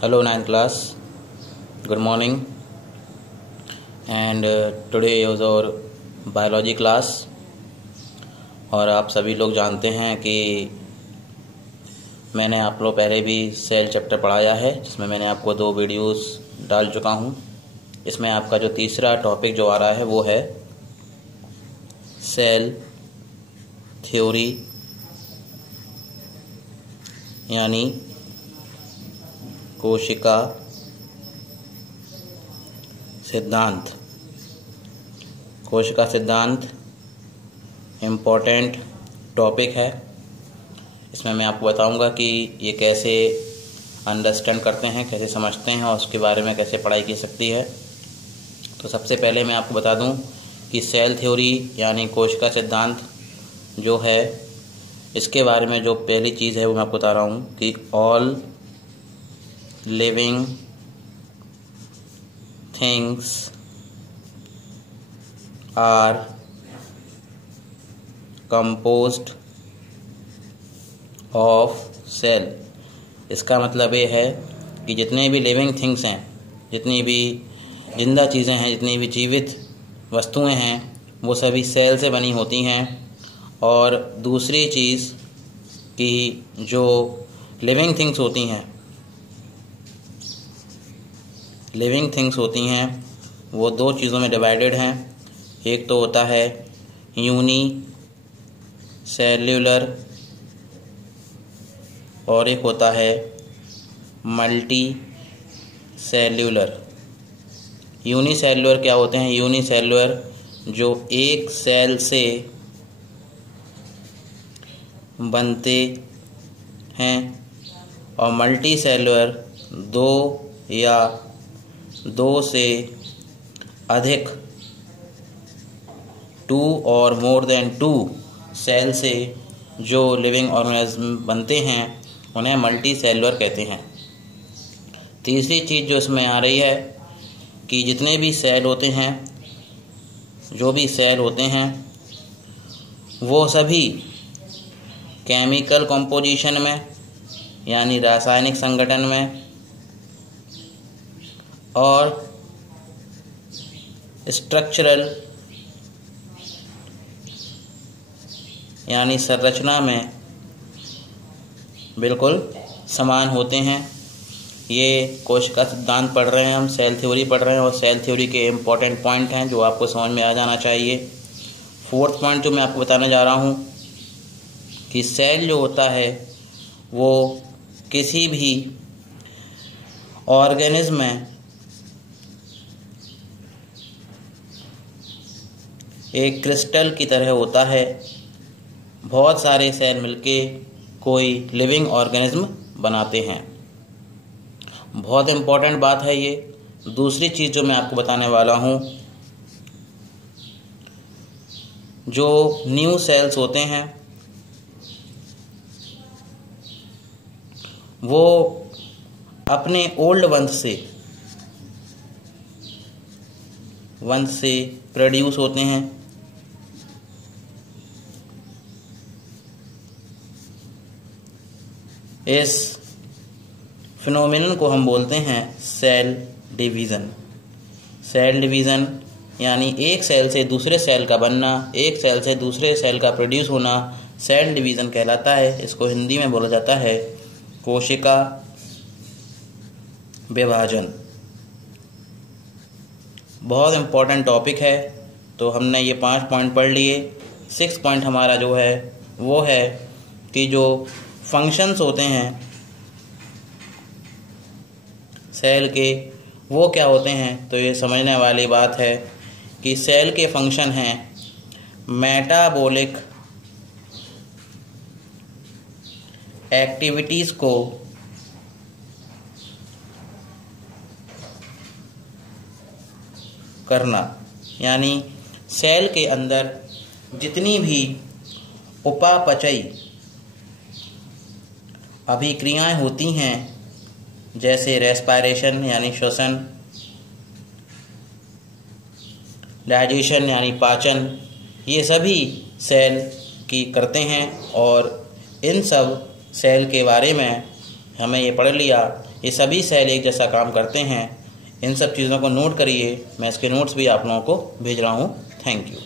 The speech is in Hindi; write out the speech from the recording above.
Hello, ninth class. Good morning. And today is our biology class. और आप सभी लोग जानते हैं कि मैंने आप लोग पहले भी सेल चैप्टर पढ़ाया है, जिसमें मैंने आपको 2 वीडियोस डाल चुका हूं। इसमें आपका जो तीसरा टॉपिक जो आ रहा है वो है सेल थ्योरी, यानी कोशिका सिद्धांत। कोशिका सिद्धांत इम्पोर्टेंट टॉपिक है। इसमें मैं आपको बताऊंगा कि ये कैसे अंडरस्टैंड करते हैं, कैसे समझते हैं और उसके बारे में कैसे पढ़ाई की सकती है। तो सबसे पहले मैं आपको बता दूं कि सेल थ्योरी यानी कोशिका सिद्धांत जो है, इसके बारे में जो पहली चीज़ है वो मैं आपको बता रहा हूँ कि all living things are composed of cell. इसका मतलब ये है कि जितने भी लिविंग थिंग्स हैं, जितनी भी जिंदा चीज़ें हैं, जितनी भी जीवित वस्तुएं हैं, वो सभी सेल से बनी होती हैं। और दूसरी चीज़ कि जो लिविंग थिंग्स होती हैं वो 2 चीज़ों में डिवाइडेड हैं। एक तो होता है यूनी सेल्यूलर और एक होता है मल्टी सेल्यूलर। यूनी सेल्यूलर क्या होते हैं? यूनी सेल्यूलर जो एक सेल से बनते हैं, और मल्टी सेल्यूलर 2 या 2 से अधिक 2 और मोर देन 2 सेल से जो लिविंग ऑर्गेनिज्म बनते हैं उन्हें मल्टी सेल्यूलर कहते हैं। तीसरी चीज़ जो इसमें आ रही है कि जितने भी सेल होते हैं, जो भी सेल होते हैं वो सभी केमिकल कंपोजिशन में यानी रासायनिक संगठन में और स्ट्रक्चरल यानी संरचना में बिल्कुल समान होते हैं। ये कोशिका सिद्धांत पढ़ रहे हैं हम, सेल थ्योरी पढ़ रहे हैं, और सेल थ्योरी के इम्पोर्टेंट पॉइंट हैं जो आपको समझ में आ जाना चाहिए। 4th पॉइंट जो मैं आपको बताने जा रहा हूँ कि सेल जो होता है वो किसी भी ऑर्गेनिज्म में एक क्रिस्टल की तरह होता है। बहुत सारे सेल मिलके कोई लिविंग ऑर्गेनिज्म बनाते हैं। बहुत इम्पोर्टेंट बात है ये। दूसरी चीज़ जो मैं आपको बताने वाला हूँ, जो न्यू सेल्स होते हैं वो अपने ओल्ड वंश से प्रोड्यूस होते हैं। इस फिनोमिनन को हम बोलते हैं सेल डिवीज़न। सेल डिवीज़न यानी एक सेल से दूसरे सेल का बनना, एक सेल से दूसरे सेल का प्रोड्यूस होना सेल डिवीज़न कहलाता है। इसको हिंदी में बोला जाता है कोशिका विभाजन। बहुत इम्पोर्टेंट टॉपिक है। तो हमने ये 5 पॉइंट पढ़ लिए। 6th पॉइंट हमारा जो है वो है कि जो फंक्शंस होते हैं सेल के वो क्या होते हैं। तो ये समझने वाली बात है कि सेल के फंक्शन हैं मेटाबॉलिक एक्टिविटीज़ को करना, यानी सेल के अंदर जितनी भी उपापचयी अभिक्रियाएं होती हैं, जैसे रेस्पिरेशन यानी श्वसन, डाइजेशन यानी पाचन, ये सभी सेल की करते हैं। और इन सब सेल के बारे में हमें ये पढ़ लिया, ये सभी सेल एक जैसा काम करते हैं। इन सब चीज़ों को नोट करिए। मैं इसके नोट्स भी आप लोगों को भेज रहा हूँ। Thank you.